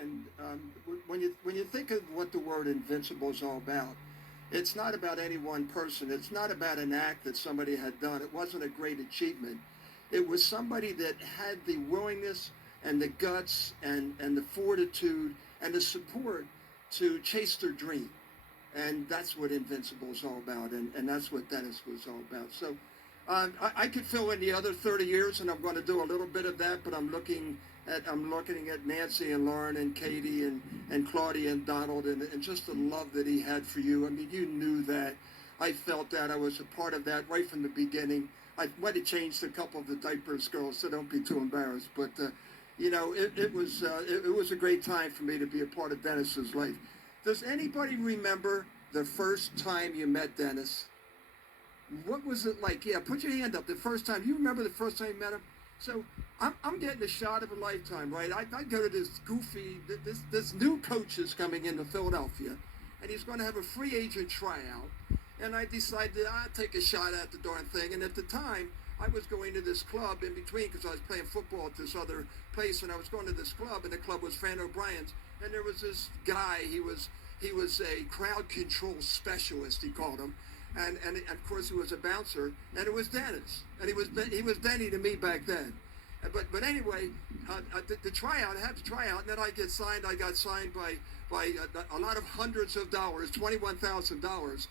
And when you think of what the word invincible is all about, it's not about any one person. It's not about an act that somebody had done. It wasn't a great achievement. It was somebody that had the willingness and the guts and the fortitude and the support to chase their dream. And that's what Invincible is all about, and that's what Dennis was all about. So I could fill in the other 30 years, and I'm going to do a little bit of that, but I'm looking at Nancy and Lauren and Katie and Claudia and Donald and just the love that he had for you. I mean, you knew that. I felt that. I was a part of that right from the beginning. I might have changed a couple of the diapers, girls, so don't be too embarrassed. But, it was a great time for me to be a part of Dennis's life. Does anybody remember the first time you met Dennis? What was it like? Yeah, put your hand up. The first time. You remember the first time you met him? So I'm getting a shot of a lifetime, right? I go to this this new coach is coming into Philadelphia, and he's going to have a free agent tryout. And I decided I'd take a shot at the darn thing. And at the time, I was going to this club in between because I was playing football at this other place, and I was going to this club, and the club was Fran O'Brien's. And there was this guy. He was a crowd control specialist. He called him. And of course he was a bouncer, and it was Dennis, and he was Denny to me back then. But anyway, the tryout, I had to try out, and then I got signed by a lot of hundreds of dollars, $21,000,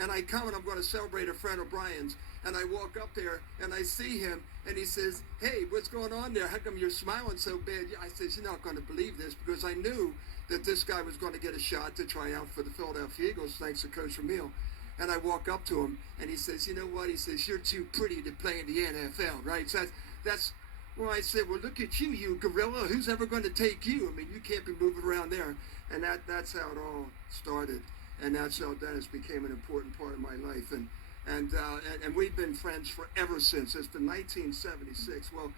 and I come and I'm going to celebrate a friend O'Brien's, and I walk up there and I see him, and he says, "Hey, what's going on there? How come you're smiling so bad?" I says, "You're not going to believe this," because I knew that this guy was going to get a shot to try out for the Philadelphia Eagles, thanks to Coach Ramil. And I walk up to him, and he says, "You know what?" He says, "You're too pretty to play in the NFL, right?" So that's well, I said, "Well, look at you, you gorilla. Who's ever going to take you? I mean, you can't be moving around there." And that's how it all started, and that's how Dennis became an important part of my life. And we've been friends forever since. It's been 1976. Well,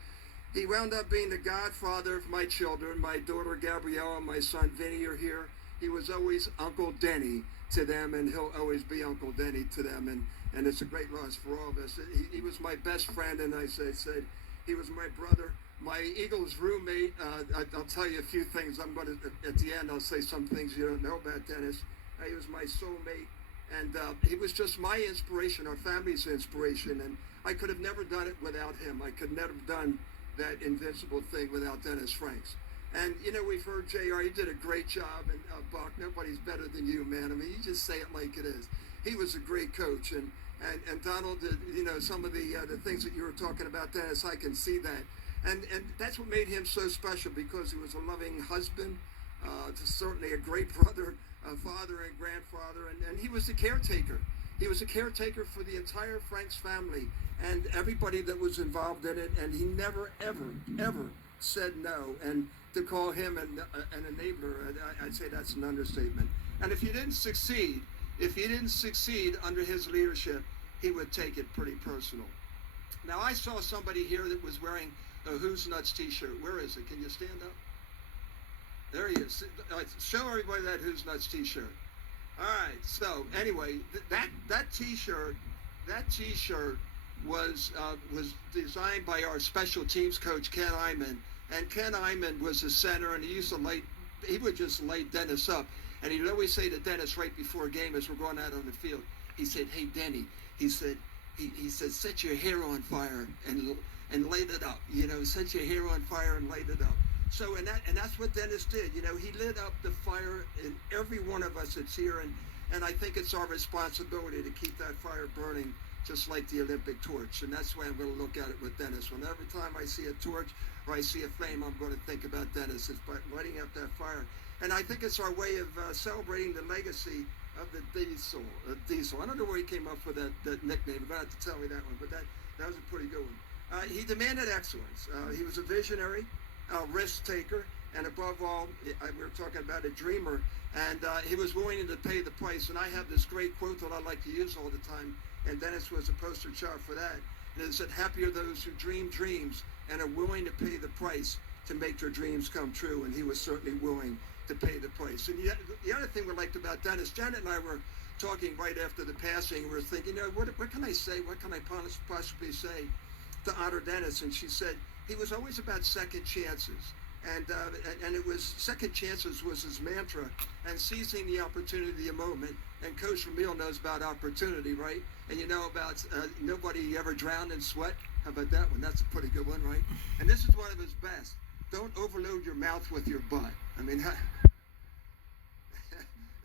he wound up being the godfather of my children. My daughter Gabriella and my son Vinny are here. He was always Uncle Denny to them, and he'll always be Uncle Denny to them, and it's a great loss for all of us. He was my best friend, and I said he was my brother, my Eagles roommate. I'll tell you a few things. I'm going to, at the end, I'll say some things you don't know about Dennis. He was my soulmate, and he was just my inspiration, our family's inspiration, and I could have never done it without him. I could never have done that invincible thing without Dennis Franks. And, we've heard JR, you did a great job, and Buck, nobody's better than you, man. I mean, you just say it like it is. He was a great coach, and Donald, some of the things that you were talking about, Dennis, I can see that. And that's what made him so special, because he was a loving husband, certainly a great brother, a father and grandfather, and he was the caretaker. He was a caretaker for the entire Franks family and everybody that was involved in it, and he never, ever, ever said no. And to call him an enabler, I'd say that's an understatement. And if you didn't succeed under his leadership, he would take it pretty personal. Now, I saw somebody here that was wearing a Who's Nuts t-shirt. Where is it? Can you stand up? There he is. Show everybody that Who's Nuts t-shirt. All right. So anyway, that t-shirt was designed by our special teams coach Ken Iman. And Ken Iman was a center, and he would just light Dennis up. And he'd always say to Dennis right before a game as we're going out on the field, he said, "Hey, Denny," he said, "set your hair on fire and light it up. Set your hair on fire and light it up." So, and that's what Dennis did. He lit up the fire in every one of us that's here. And I think it's our responsibility to keep that fire burning, just like the Olympic torch. And that's why I'm going to look at it with Dennis. Every time I see a torch or I see a flame, I'm going to think about Dennis. It's by lighting up that fire. And I think it's our way of celebrating the legacy of the Diesel. I don't know where he came up with that nickname. You're going to have to tell me that one, but that was a pretty good one. He demanded excellence. He was a visionary, a risk taker, and above all, we were talking about a dreamer, and he was willing to pay the price. And I have this great quote that I like to use all the time, and Dennis was a poster child for that. And it said, "Happy are those who dream dreams and are willing to pay the price to make their dreams come true." And he was certainly willing to pay the price. And the other thing we liked about Dennis, Janet and I were talking right after the passing. We were thinking, what can I say? What can I possibly say to honor Dennis? And she said, he was always about second chances. And it was second chances was his mantra, and seizing the opportunity, a moment. And Coach Ramil knows about opportunity, right? And you know about nobody ever drowned in sweat. How about that one? That's a pretty good one, right? And this is one of his best. Don't overload your mouth with your butt. I mean, isn't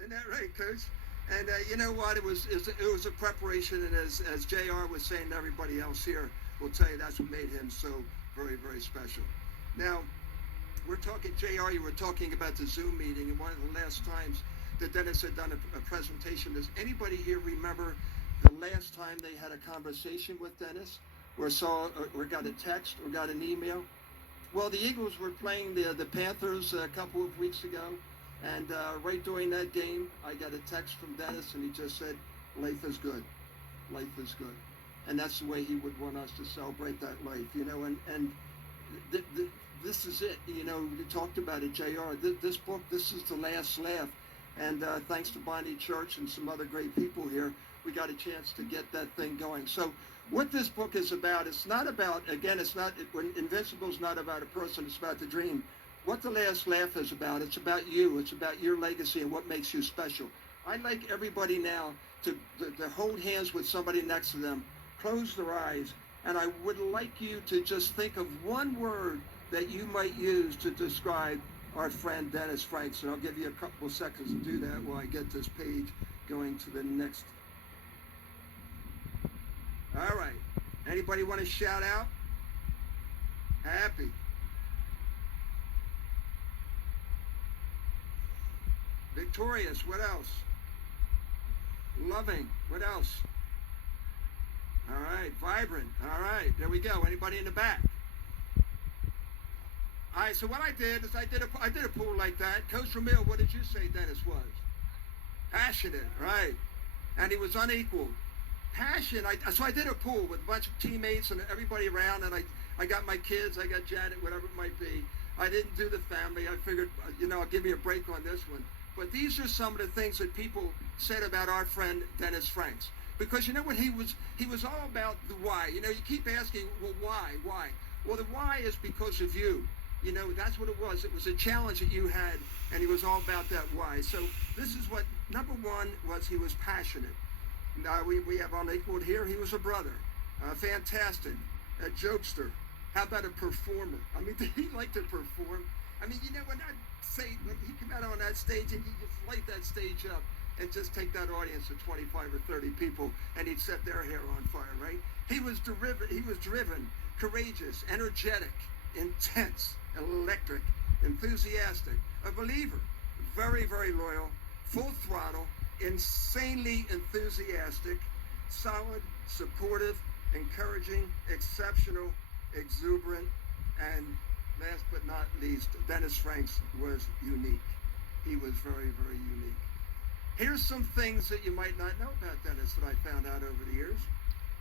that right, Coach? And you know what? It was a preparation, and as JR was saying to everybody else here, will tell you that's what made him so very, very special. Now, we're talking, JR, you were talking about the Zoom meeting, and one of the last times that Dennis had done a presentation. Does anybody here remember the last time they had a conversation with Dennis, or got a text, or got an email? Well, the Eagles were playing the Panthers a couple of weeks ago, and right during that game, I got a text from Dennis, and he just said, life is good. Life is good. And that's the way he would want us to celebrate that life, you know, and this is it. You know, you talked about it, JR. This book, this is the last laugh. And thanks to Bonnie Church and some other great people here, we got a chance to get that thing going. So what this book is about, it's not about, again, Invincible's not about a person, it's about the dream. What the last laugh is about, it's about you. It's about your legacy and what makes you special. I'd like everybody now to hold hands with somebody next to them, close their eyes, and I would like you to just think of one word that you might use to describe our friend Dennis Franks. And I'll give you a couple of seconds to do that while I get this page going to the next. All right. Anybody want to shout out? Happy. Victorious. What else? Loving. What else? All right. Vibrant. All right. There we go. Anybody in the back? All right. So what I did is I did a pool like that. Coach Ramil, what did you say Dennis was? Passionate. Right. And he was unequaled. Passion. So I did a pool with a bunch of teammates and everybody around, and I got my kids, I got Janet, whatever it might be. I didn't do the family. I figured, I'll give you a break on this one. But these are some of the things that people said about our friend Dennis Franks. Because you know what, he was all about the why. You keep asking, well, why? Well, the why is because of you. That's what it was. It was a challenge that you had, and he was all about that why. So this is what, number one was, he was passionate. Now we have unequaled here. He was a brother, fantastic, a jokester. How about a performer? I mean, did he like to perform? I mean, when when he came out on that stage and he just light that stage up and just take that audience of 25 or 30 people and he'd set their hair on fire, right? He was driven, courageous, energetic, intense, electric, enthusiastic, a believer, very, very loyal, full throttle, insanely enthusiastic, solid, supportive, encouraging, exceptional, exuberant, and last but not least, Dennis Franks was unique. He was very, very unique. Here's some things that you might not know about Dennis that I found out over the years.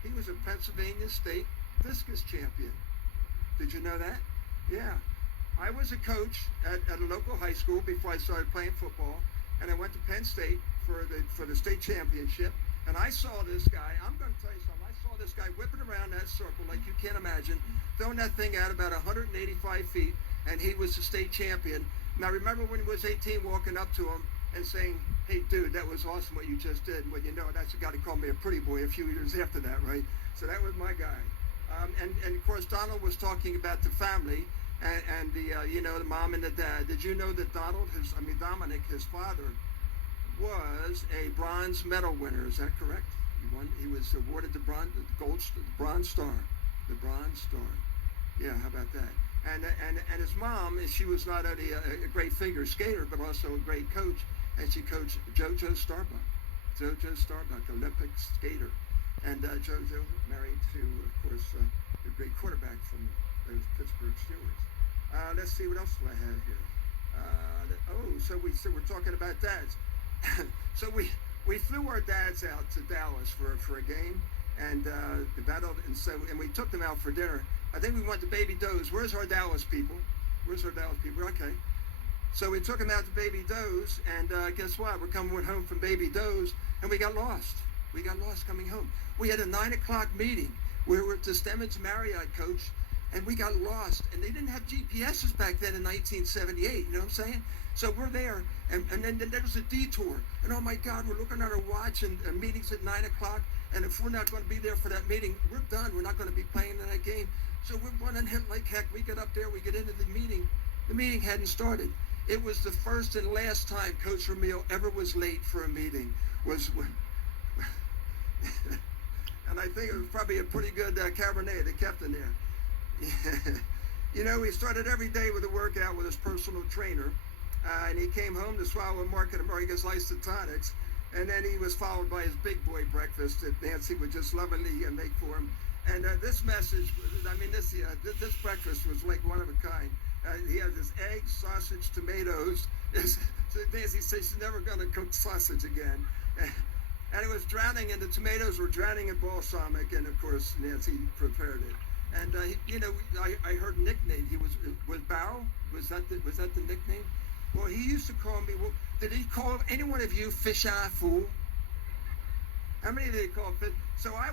He was a Pennsylvania State discus champion. Did you know that? Yeah. I was a coach at a local high school before I started playing football, and I went to Penn State for the state championship, and I saw this guy. I'm going to tell you something. I saw this guy whipping around that circle like you can't imagine, throwing that thing out about 185 feet, and he was the state champion. Now, remember when he was 18, walking up to him and saying, hey, dude, that was awesome what you just did. Well, that's the guy that called me a pretty boy a few years after that, right? So that was my guy. And of course, Donald was talking about the family and the mom and the dad. Did you know that Dominic, his father, was a bronze medal winner? Is that correct? He was awarded the bronze star. The bronze star. Yeah, how about that? And his mom, she was not only a great figure skater, but also a great coach, and she coached JoJo Starbuck. JoJo Starbuck, Olympic skater. And JoJo married to, of course, a great quarterback from those Pittsburgh Steelers. Let's see, what else do I have here? So we're talking about dads. So we flew our dads out to Dallas for a game, and we took them out for dinner. I think we went to Baby Doe's. Where's our Dallas people? Okay. So we took them out to Baby Doe's, and guess what? We're coming home from Baby Doe's, and we got lost. We got lost coming home. We had a 9 o'clock meeting. We were at the Stemmons Marriott, Coach, and we got lost. And they didn't have GPSs back then in 1978, you know what I'm saying? So we're there, and then there's a detour. And oh my God, we're looking at our watch, and meeting's at 9 o'clock. And if we're not going to be there for that meeting, we're done. We're not going to be playing in that game. So we're running like heck. We get up there, we get into the meeting. The meeting hadn't started. It was the first and last time Coach Ramil ever was late for a meeting. And I think it was probably a pretty good Cabernet that kept in there. You know, he started every day with a workout with his personal trainer. And he came home to swallow a Market America's Isotonics. And then he was followed by his big boy breakfast that Nancy would just lovingly make for him. And this message, I mean, this breakfast was like one of a kind. He had this egg, sausage, tomatoes. So Nancy said she's never going to cook sausage again. And it was drowning, and the tomatoes were drowning in balsamic, and of course Nancy prepared it. And you know, I heard nickname. He was Barrel. Was that the nickname? Well, he used to call me. Well, did he call any one of you fish eye fool? How many did he call fish? So I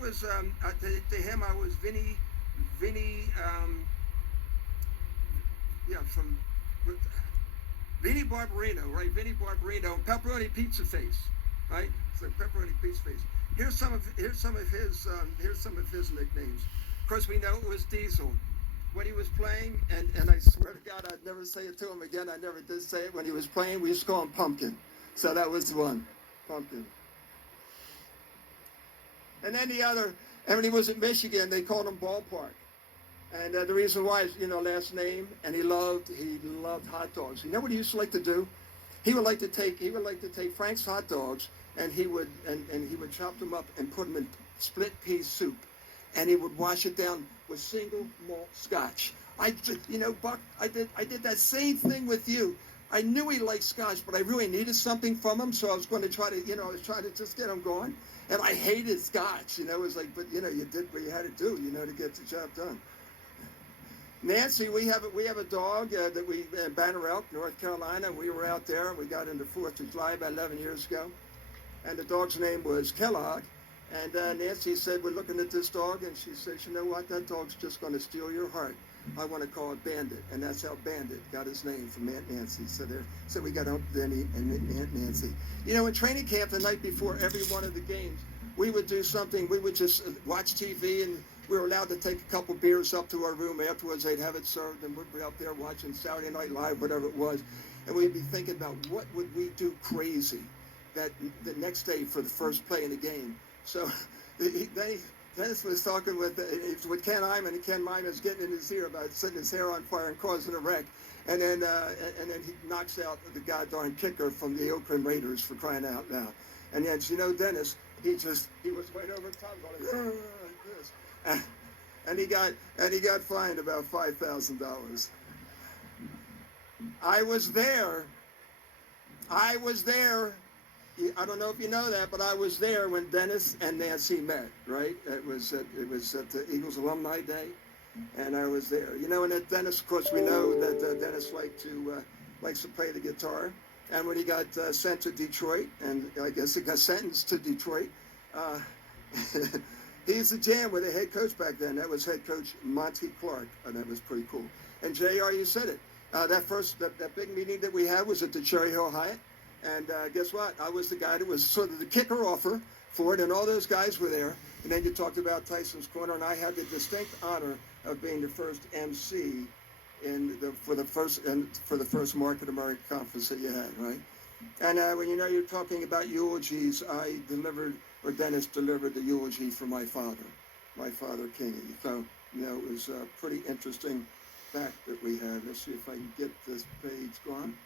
was to him I was Vinny, from Vinny Barbarino, right? Vinny Barbarino, pepperoni pizza face, right? So pepperoni pizza face. Here's some of his nicknames. Of course, we know it was Diesel. When he was playing, and I swear to God, I'd never say it to him again. I never did say it. When he was playing, we used to call him Pumpkin. So that was the one, Pumpkin. And then the other, and when he was at Michigan, they called him Ballpark. And the reason why is, you know, last name, and he loved hot dogs. You know what he used to like to do? He would like to take Frank's hot dogs, and he would chop them up and put them in split pea soup, and he would wash it down with single malt scotch. Buck, I did that same thing with you. I knew he liked scotch, but I really needed something from him, so I was going to try to, I was trying to just get him going. And I hated scotch, it was like, but you did what you had to do, to get the job done. Nancy, we have a dog that we in Banner Elk, North Carolina. We were out there, and we got into 4th of July about 11 years ago. And the dog's name was Kellogg. And Nancy said, we're looking at this dog, and she said, you know what, that dog's just going to steal your heart. I want to call it Bandit. And that's how Bandit got his name from Aunt Nancy. So we got Uncle Denny and Aunt Nancy. In training camp the night before every one of the games, we would do something. We would just watch TV, and we were allowed to take a couple beers up to our room. Afterwards, they'd have it served, and we'd be up there watching Saturday Night Live, whatever it was. And we'd be thinking about what would we do crazy that the next day for the first play in the game. So Dennis was talking with Ken Hyman, and Ken Hyman was getting in his ear about setting his hair on fire and causing a wreck. And then he knocks out the goddamn kicker from the Oakland Raiders, for crying out loud. And yet, Dennis, he was right over top going like this. And he got fined about $5,000. I was there. I don't know if you know that, but I was there when Dennis and Nancy met, right? It was at the Eagles Alumni Day, and I was there. And at Dennis, of course, we know that Dennis likes to play the guitar. And when he got sent to Detroit, and I guess he got sentenced to Detroit, he used to jam with the head coach back then. That was head coach Monty Clark, and that was pretty cool. And JR, you said it. That big meeting that we had was at the Cherry Hill Hyatt. And guess what? I was the guy that was sort of the kicker-offer for it, and all those guys were there. And then you talked about Tyson's Corner, and I had the distinct honor of being the first MC for the first Market America conference that you had, right? And when you're talking about eulogies, Dennis delivered the eulogy for my father King. So it was a pretty interesting fact that we had. Let's see if I can get this page going.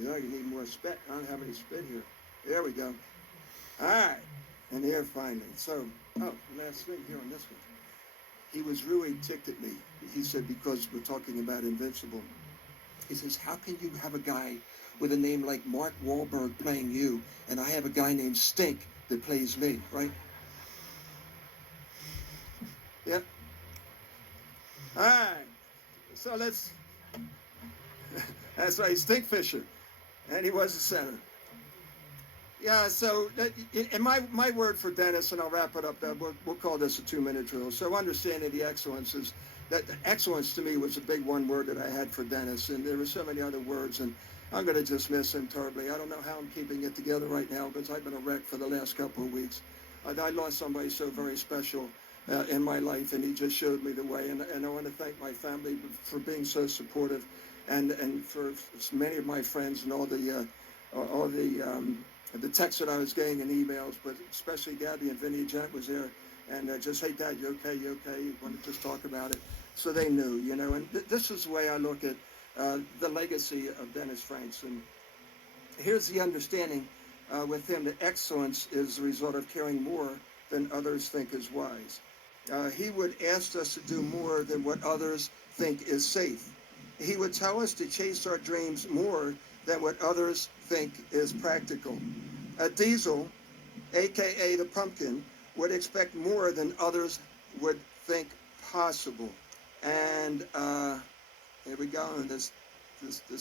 You need more spit. I don't have any spit here. There we go. All right. And here finally. So, last thing here on this one. He was really ticked at me. He said, because we're talking about Invincible. He says, how can you have a guy with a name like Mark Wahlberg playing you, and I have a guy named Stink that plays me, right? Yep. All right. So that's right, Stink Fisher. And he was a center. Yeah, so, and my word for Dennis, and I'll wrap it up, we'll call this a 2-minute drill. So understanding the excellence is that excellence to me was a big one word that I had for Dennis, and there were so many other words, and I'm going to just miss him terribly. I don't know how I'm keeping it together right now because I've been a wreck for the last couple of weeks. I lost somebody so very special in my life, and he just showed me the way. And I want to thank my family for being so supportive, and for many of my friends and all the texts that I was getting and emails, but especially Gabby and Vinny and Jen was there, and just, hey Dad, you okay? You okay? You want to just talk about it? So they knew, you know. And this is the way I look at the legacy of Dennis Franks. And here's the understanding with him that excellence is the result of caring more than others think is wise. He would ask us to do more than what others think is safe. He would tell us to chase our dreams more than what others think is practical. A Diesel, aka the pumpkin, would expect more than others would think possible. And here we go. This